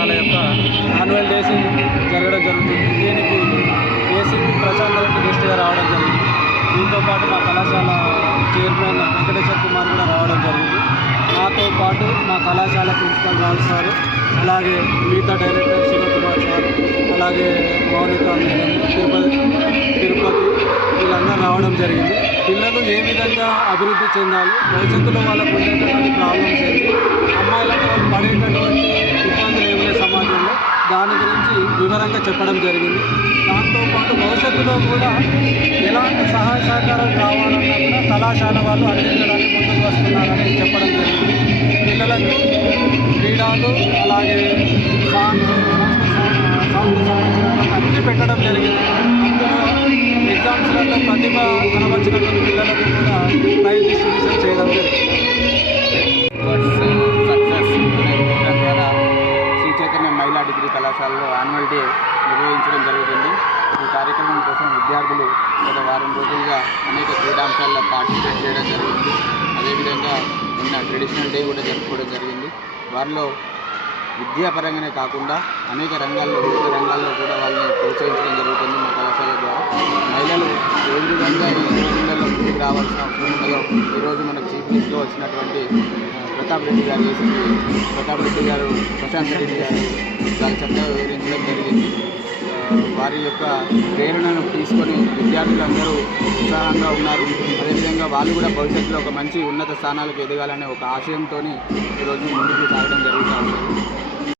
పాఠశాల యొక్క annual days జరగడం జరుగుతుంది. దీనికి ఏసీపీ ప్రశాంత్ రెడ్డి గెస్ట్గా రావడం జరిగింది. దీంతోపాటు మా కళాశాల చైర్మన్ వెంకటేశ్వర కుమార్ కూడా రావడం జరిగింది. నాతో పాటు మా కళాశాల ప్రిన్సిపల్ రాజు సారు అలాగే మిగతా డైరెక్టర్ శివకుమార్ సార్ అలాగే మౌనిక తిరుపతి తిరుపతి వీళ్ళందరూ రావడం జరిగింది. పిల్లలు ఏ విధంగా అభివృద్ధి చెందాలి భవిష్యత్తులో వాళ్ళకు ఉండేటటువంటి ప్రాబ్లమ్స్ ఏంటి అమ్మాయిలకు పడేటటువంటి వివరంగా చెప్పడం జరిగింది. దాంతోపాటు భవిష్యత్తులో కూడా ఎలాంటి సహాయ సహకారం కావాలన్నా కూడా కళాశాల వాళ్ళు అందించడానికి ముందుకు వస్తున్నారని చెప్పడం జరిగింది. పిల్లలకు క్రీడలు అలాగే సాంగ్ సాంగ్ సంబంధించినటువంటి అన్ని పెట్టడం జరిగింది. అందులో ఎగ్జామ్స్లలో ప్రతిభ కనబరిచినటువంటి పిల్లలకు కళాశాలలో యాన్యువల్ డే నిర్వహించడం జరుగుతుంది. ఈ కార్యక్రమం కోసం విద్యార్థులు గత వారం రోజులుగా అనేక క్రీడాంశాల్లో పార్టిసిపేట్ చేయడం జరిగింది అదేవిధంగా నిన్న ట్రెడిషనల్ డే కూడా జరుపుకోవడం జరిగింది. వారిలో విద్యాపరంగానే కాకుండా అనేక రంగాల్లో వివిధ రంగాల్లో కూడా వాళ్ళని ప్రోత్సహించడం జరుగుతుంది మా కళాశాల ద్వారా. మహిళలు ఏ విధంగా రావాల్సిన అవసరం ఈరోజు మనకు చీఫ్ గెస్ట్గా వచ్చినటువంటి ప్రతాప్ రెడ్డి గారు ఏసీపీ ప్రతాప్ రెడ్డి గారు ప్రశాంత్ రెడ్డి గారు చాలా చక్కగా వివరించడం జరిగింది. వారి యొక్క ప్రేరణను తీసుకొని విద్యార్థులందరూ ఉత్సాహంగా ఉన్నారు. అదేవిధంగా వాళ్ళు కూడా భవిష్యత్తులో ఒక మంచి ఉన్నత స్థానాలకు ఎదగాలనే ఒక ఆశయంతో ఈరోజు ముందుకు సాగడం జరుగుతుంది